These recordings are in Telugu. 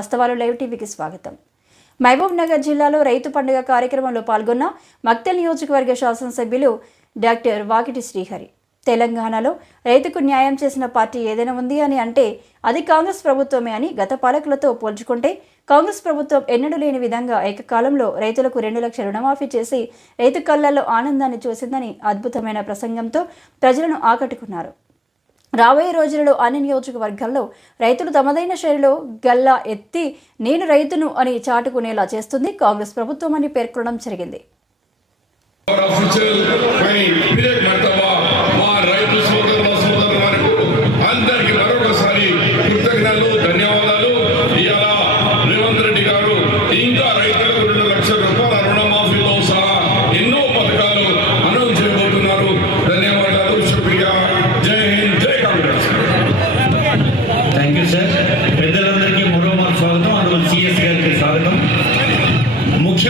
వాస్తవాలు లైవ్ టీవీకి స్వాగతం. మహబూబ్ నగర్ జిల్లాలో రైతు పండుగ కార్యక్రమంలో పాల్గొన్న మక్తల్ నియోజకవర్గ శాసనసభ్యులు డాక్టర్ వాకిటి శ్రీహరి. తెలంగాణలో రైతుకు న్యాయం చేసిన పార్టీ ఏదైనా ఉంది అని అంటే అది కాంగ్రెస్ ప్రభుత్వమే అని గత పాలకులతో పోల్చుకుంటే కాంగ్రెస్ ప్రభుత్వం ఎన్నడూ లేని విధంగా ఏకకాలంలో రైతులకు రెండు లక్షల రుణమాఫీ చేసి రైతు కళ్ళల్లో ఆనందాన్ని చూసిందని అద్భుతమైన ప్రసంగంతో ప్రజలను ఆకట్టుకున్నారు. రాబోయే రోజులలో అన్ని నియోజకవర్గాల్లో రైతులు తమదైన శైలిలో గల్లా ఎత్తి నేను రైతును అని చాటుకునేలా చేస్తుంది కాంగ్రెస్ ప్రభుత్వం అని పేర్కొనడం జరిగింది.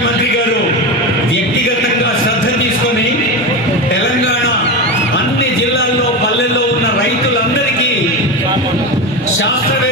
ముఖ్యమంత్రి గారు వ్యక్తిగతంగా శ్రద్ధ తీసుకొని తెలంగాణ అన్ని జిల్లాల్లో పల్లెల్లో ఉన్న రైతులందరికీ శాస్త్రవేత్త